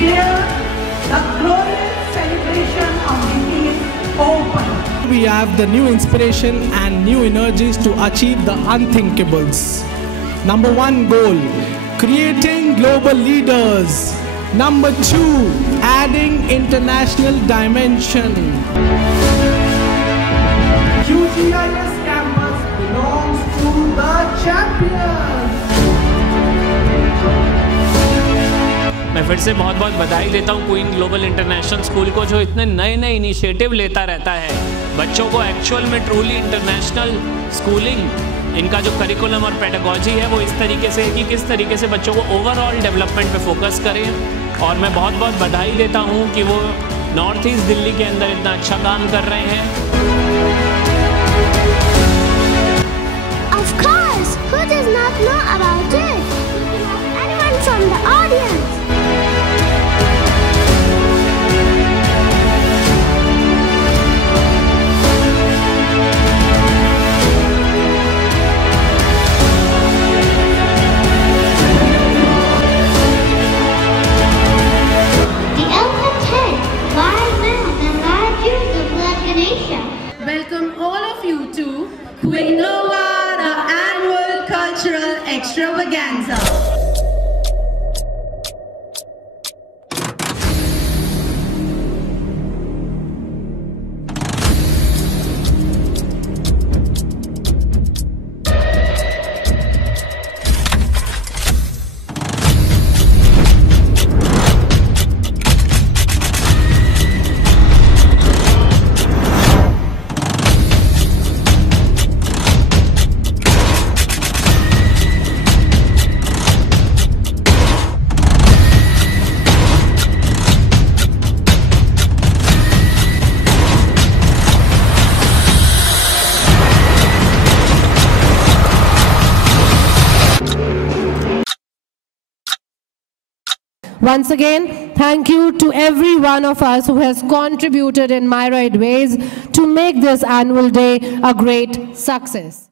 declare the glorious celebration of the East open. We have the new inspiration and new energies to achieve the unthinkables. Number 1 goal, creating global leaders. Number 2, adding international dimension. QGIS campus belongs to the champions. मैं फिर से बहुत बहुत बधाई देता हूँ queen global international school को, जो इतने नए नए इनिशिएटिव लेता रहता है बच्चों को एक्चुअल में ट्रूली इंटरनेशनल स्कूलिंग। इनका जो करिकुलम और पेडागोजी है वो इस तरीके से है कि किस तरीके से बच्चों को ओवरऑल डेवलपमेंट पे फोकस करें। और मैं बहुत बहुत बधाई देता हूँ कि वो नॉर्थ ईस्ट दिल्ली के अंदर इतना अच्छा काम कर रहे हैं। Of course, who does not know about it? Anyone from the audience? Welcome all of you to Queenova, the annual cultural extravaganza. Once again, thank you to every one of us who has contributed in myriad ways to make this annual day a great success.